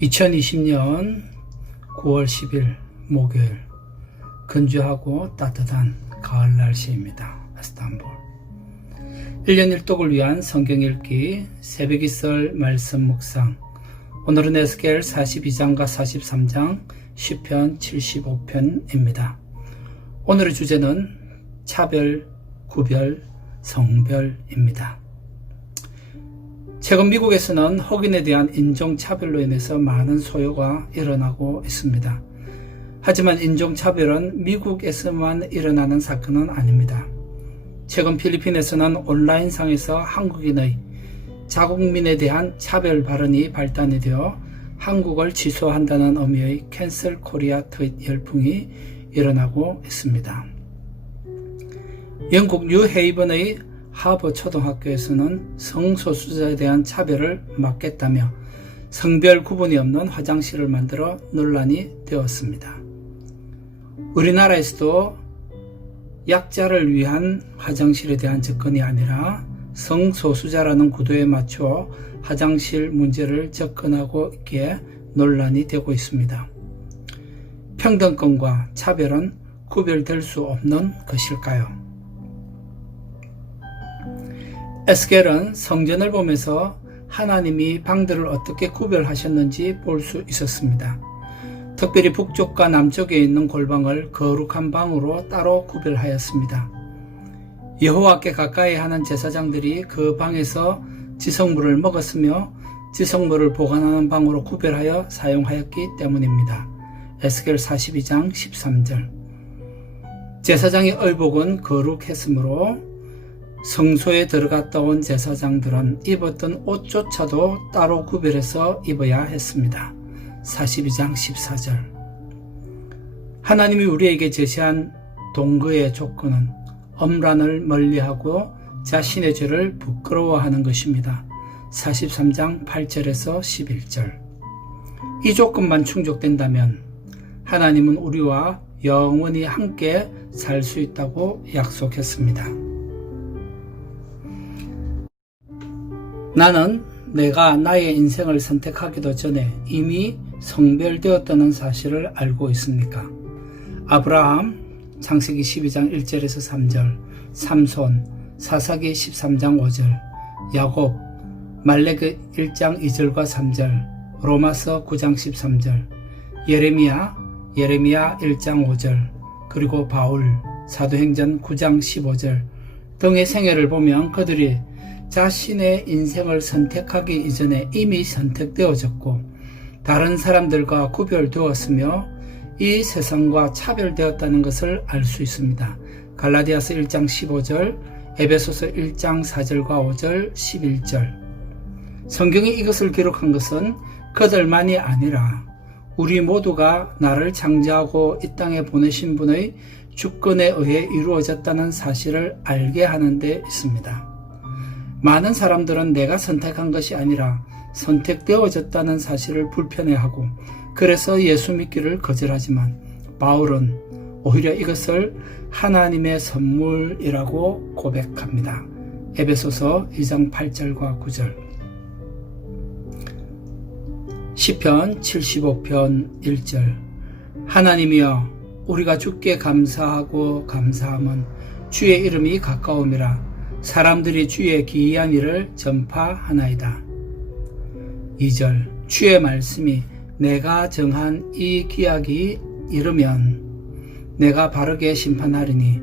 2020년 9월 10일 목요일 건조하고 따뜻한 가을 날씨입니다. 이스탄불 1년 1독을 위한 성경 읽기 새벽 이슬 말씀 묵상 오늘은 에스겔 42장과 43장 10편 75편입니다. 오늘의 주제는 차별, 구별, 성별입니다. 최근 미국에서는 흑인에 대한 인종차별로 인해서 많은 소요가 일어나고 있습니다. 하지만 인종차별은 미국에서만 일어나는 사건은 아닙니다. 최근 필리핀에서는 온라인상에서 한국인의 자국민에 대한 차별 발언이 발단이 되어 한국을 취소한다는 의미의 캔슬 코리아 트윗 열풍이 일어나고 있습니다. 영국 뉴헤이번의 하버 초등학교에서는 성소수자에 대한 차별을 막겠다며 성별 구분이 없는 화장실을 만들어 논란이 되었습니다. 우리나라에서도 약자를 위한 화장실에 대한 접근이 아니라 성소수자라는 구도에 맞춰 화장실 문제를 접근하고 있기에 논란이 되고 있습니다. 평등권과 차별은 구별될 수 없는 것일까요? 에스겔은 성전을 보면서 하나님이 방들을 어떻게 구별하셨는지 볼 수 있었습니다. 특별히 북쪽과 남쪽에 있는 골방을 거룩한 방으로 따로 구별하였습니다. 여호와께 가까이 하는 제사장들이 그 방에서 지성물을 먹었으며 지성물을 보관하는 방으로 구별하여 사용하였기 때문입니다. 에스겔 42장 13절 제사장의 의복은 거룩했으므로 성소에 들어갔다 온 제사장들은 입었던 옷조차도 따로 구별해서 입어야 했습니다. 42장 14절 하나님이 우리에게 제시한 동거의 조건은 엄란을 멀리하고 자신의 죄를 부끄러워하는 것입니다. 43장 8절에서 11절 이 조건만 충족된다면 하나님은 우리와 영원히 함께 살 수 있다고 약속했습니다. 나는 내가 나의 인생을 선택하기도 전에 이미 성별되었다는 사실을 알고 있습니까? 아브라함 창세기 12장 1절에서 3절, 삼손 사사기 13장 5절, 야곱 말레그 1장 2절과 3절, 로마서 9장 13절, 예레미야 예레미야 1장 5절, 그리고 바울 사도행전 9장 15절 등의 생애를 보면 그들이 자신의 인생을 선택하기 이전에 이미 선택되어졌고 다른 사람들과 구별되었으며 이 세상과 차별되었다는 것을 알 수 있습니다. 갈라디아서 1장 15절, 에베소서 1장 4절과 5절, 11절. 성경이 이것을 기록한 것은 그들만이 아니라 우리 모두가 나를 창조하고 이 땅에 보내신 분의 주권에 의해 이루어졌다는 사실을 알게 하는 데 있습니다. 많은 사람들은 내가 선택한 것이 아니라 선택되어졌다는 사실을 불편해하고 그래서 예수 믿기를 거절하지만 바울은 오히려 이것을 하나님의 선물이라고 고백합니다. 에베소서 2장 8절과 9절. 시편 75편 1절. 하나님이여 우리가 주께 감사하고 감사함은 주의 이름이 가까움이라 사람들이 주의 기이한 일을 전파하나이다. 2절 주의 말씀이 내가 정한 이 기약이 이르면 내가 바르게 심판하리니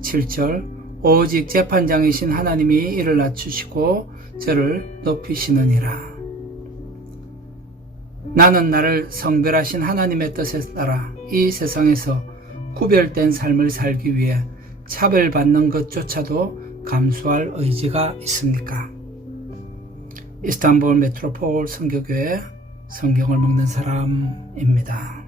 7절 오직 재판장이신 하나님이 이를 낮추시고 저를 높이시느니라. 나는 나를 성별하신 하나님의 뜻에 따라 이 세상에서 구별된 삶을 살기 위해 차별받는 것조차도 감수할 의지가 있습니까? 이스탄불 메트로폴 성교교회 성경을 먹는 사람입니다.